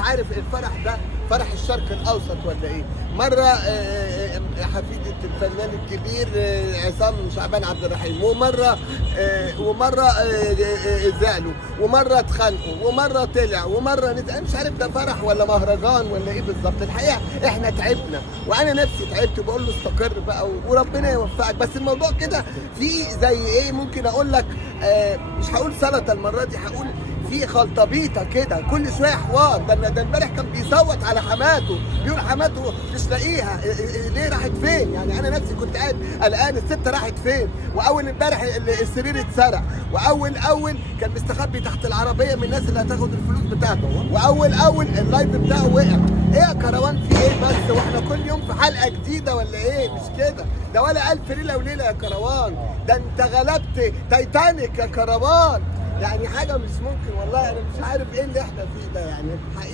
عارف الفرح ده فرح الشرق الاوسط ولا ايه. مره حفيده الفنان الكبير عصام شعبان عبد الرحيم، ومره زعلوا، ومره اتخانقوا، ومره طلع، ومره نزل. مش عارف ده فرح ولا مهرجان ولا ايه بالظبط. الحقيقه احنا تعبنا، وانا نفسي تعبت، بقول له استقر بقى وربنا يوفقك. بس الموضوع كده في زي ايه، ممكن اقول لك مش هقول سلطه المره دي، هقول في خلطبيطه كده، كل شويه حوار. ده امبارح كان بيصوت على حماته، بيقول حماته مش لاقيها، ليه راحت فين؟ يعني انا نفسي كنت قاعد قلقان الست راحت فين. واول امبارح السرير اتسرق، واول كان مستخبي تحت العربيه من الناس اللي هتاخد الفلوس بتاعته، واول اللايف بتاعه وقع. ايه يا كروان في ايه بس؟ واحنا كل يوم في حلقه جديده ولا ايه؟ مش كده، ده ولا الف ليله وليله يا كروان، ده انت غلبت تايتانيك يا كروان. يعني حاجه مش ممكن والله. انا مش عارف ايه اللي احنا فيه ده يعني حقيقي.